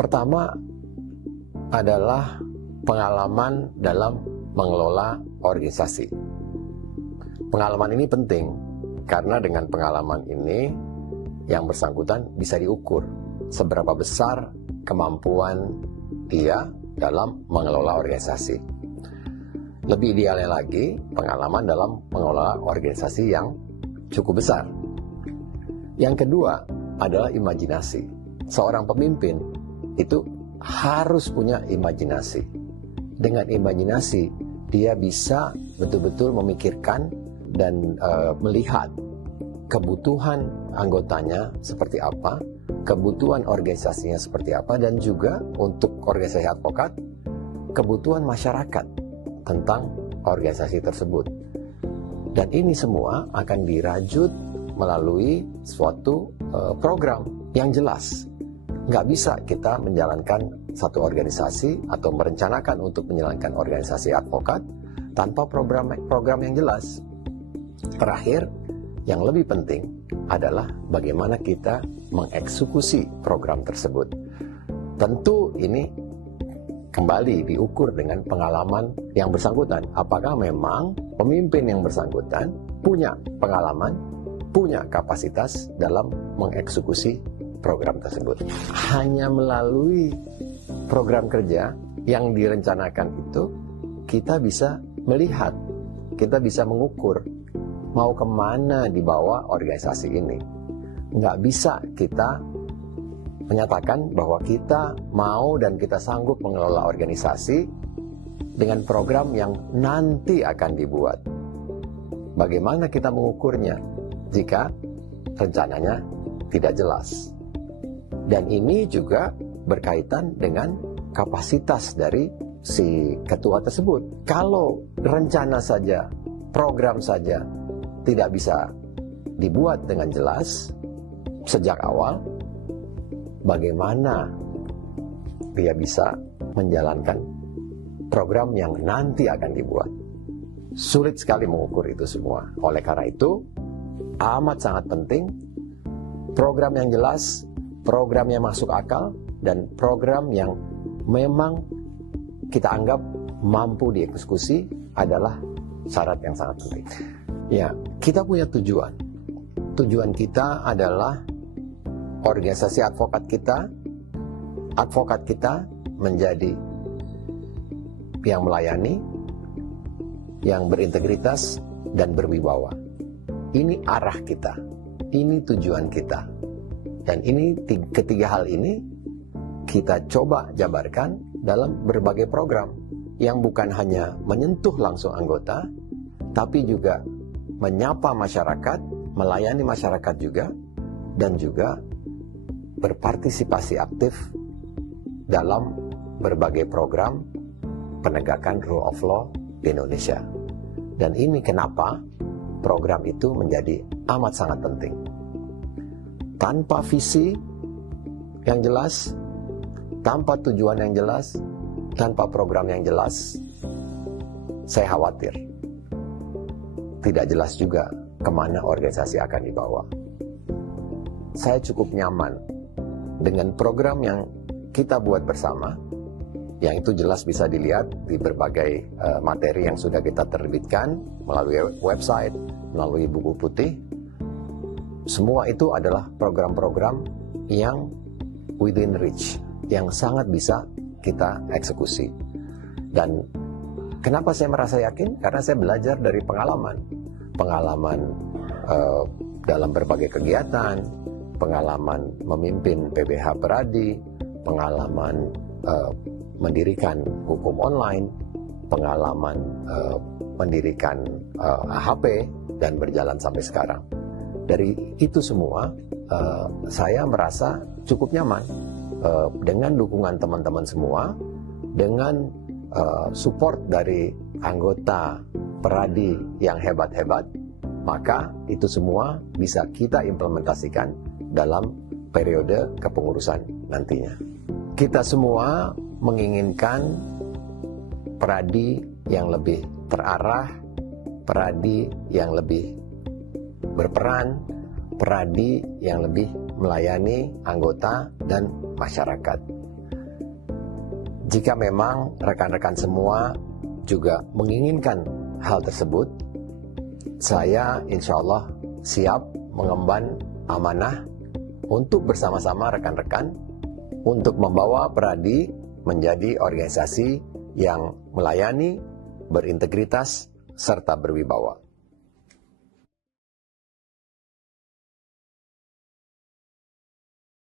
Pertama adalah pengalaman dalam mengelola organisasi. Pengalaman ini penting karena dengan pengalaman ini yang bersangkutan bisa diukur seberapa besar kemampuan dia dalam mengelola organisasi. Lebih idealnya lagi, pengalaman dalam mengelola organisasi yang cukup besar. Yang kedua adalah imajinasi. Seorang pemimpin itu harus punya imajinasi. Dengan imajinasi, dia bisa betul-betul memikirkan dan melihat kebutuhan anggotanya seperti apa, kebutuhan organisasinya seperti apa, dan juga untuk organisasi advokat, kebutuhan masyarakat tentang organisasi tersebut. Dan ini semua akan dirajut melalui suatu program yang jelas. Nggak bisa kita menjalankan satu organisasi atau merencanakan untuk menjalankan organisasi advokat tanpa program yang jelas. Terakhir, yang lebih penting adalah bagaimana kita mengeksekusi program tersebut. Tentu ini kembali diukur dengan pengalaman yang bersangkutan. Apakah memang pemimpin yang bersangkutan punya pengalaman, punya kapasitas dalam mengeksekusi program tersebut. Hanya melalui program kerja yang direncanakan itu, kita bisa melihat, kita bisa mengukur mau kemana dibawa organisasi ini. Nggak bisa kita menyatakan bahwa kita mau dan kita sanggup mengelola organisasi dengan program yang nanti akan dibuat. Bagaimana kita mengukurnya jika rencananya tidak jelas? Dan ini juga berkaitan dengan kapasitas dari si ketua tersebut. Kalau rencana saja, program saja tidak bisa dibuat dengan jelas sejak awal, bagaimana dia bisa menjalankan program yang nanti akan dibuat? Sulit sekali mengukur itu semua. Oleh karena itu, amat sangat penting program yang jelas, program yang masuk akal, dan program yang memang kita anggap mampu dieksekusi adalah syarat yang sangat penting. Ya, kita punya tujuan. Tujuan kita adalah organisasi advokat kita menjadi yang melayani, yang berintegritas, dan berwibawa. Ini arah kita, ini tujuan kita. Dan ini ketiga hal ini kita coba jabarkan dalam berbagai program yang bukan hanya menyentuh langsung anggota, tapi juga menyapa masyarakat, melayani masyarakat juga, dan juga berpartisipasi aktif dalam berbagai program penegakan rule of law di Indonesia. Dan ini kenapa program itu menjadi amat sangat penting. Tanpa visi yang jelas, tanpa tujuan yang jelas, tanpa program yang jelas, saya khawatir tidak jelas juga kemana organisasi akan dibawa. Saya cukup nyaman dengan program yang kita buat bersama, yang itu jelas bisa dilihat di berbagai materi yang sudah kita terbitkan melalui website, melalui buku putih. Semua itu adalah program-program yang within reach, yang sangat bisa kita eksekusi. Dan kenapa saya merasa yakin? Karena saya belajar dari pengalaman dalam berbagai kegiatan, pengalaman memimpin PBH Peradi, pengalaman mendirikan hukum online, pengalaman mendirikan AHP, dan berjalan sampai sekarang. Dari itu semua, saya merasa cukup nyaman dengan dukungan teman-teman semua, dengan support dari anggota Peradi yang hebat-hebat, maka itu semua bisa kita implementasikan dalam periode kepengurusan nantinya. Kita semua menginginkan Peradi yang lebih terarah, Peradi yang lebih berperan, Peradi yang lebih melayani anggota dan masyarakat. Jika memang rekan-rekan semua juga menginginkan hal tersebut, saya insya Allah siap mengemban amanah untuk bersama-sama rekan-rekan untuk membawa Peradi menjadi organisasi yang melayani, berintegritas, serta berwibawa.